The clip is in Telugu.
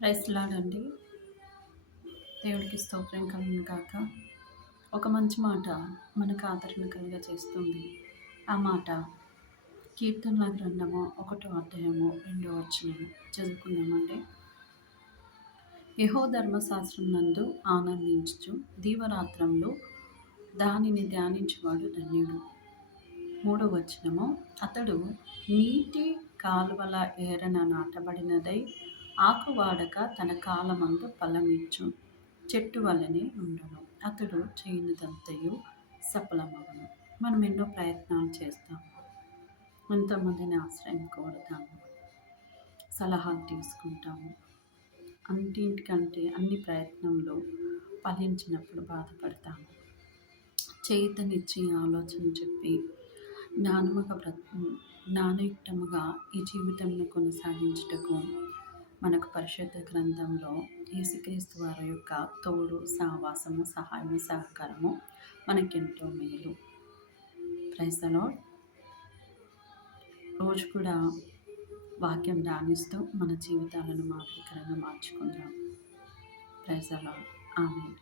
ప్రైజ్ లార్డ్ అండి. దేవుడికి స్తోత్రం కలుగును గాక. ఒక మంచి మాట మనకు ఆదరణ చేస్తుంది. ఆ మాట కీర్తనల గ్రంథము 1వ అధ్యాయము 2వ వచనము చదువుకుందామండి. యెహోవా ధర్మశాస్త్రం నందు ఆనందించుచు దీవరాత్రములు దానిని ధ్యానించువాడు ధన్యుడు. 3వ వచనము, అతడు నీటి కాలువల ఏరన నాటబడినదై ఆకువాడక తన కాలమందు ఫలమిచ్చు చెట్టు వలనే ఉండును. అతడు చేయనిదంతయు సఫలమగును. మనం ఎన్నో ప్రయత్నాలు చేస్తాము, ఎంతోమందిని ఆశ్రయం కోరుతాము, సలహాలు తీసుకుంటాము. అన్ని ప్రయత్నంలో ఫలించినప్పుడు బాధపడతాము. చేతనిచ్చి ఆలోచన చెప్పి జ్ఞానయుక్తముగా ఈ జీవితంలో కొనసాగించుటకు మనకు పరిశుద్ధ గ్రంథంలో యేసుక్రీస్తు వారి యొక్క తోడు, సహవాసము, సహాయము, సహకారము మనకెంతో మేలు. Praise the lord. రోజు కూడా వాక్యం ధ్యానిస్తూ మన జీవితాలను మాదిరికరంగా మార్చుకుందాం. Praise the lord. ఆమేన్.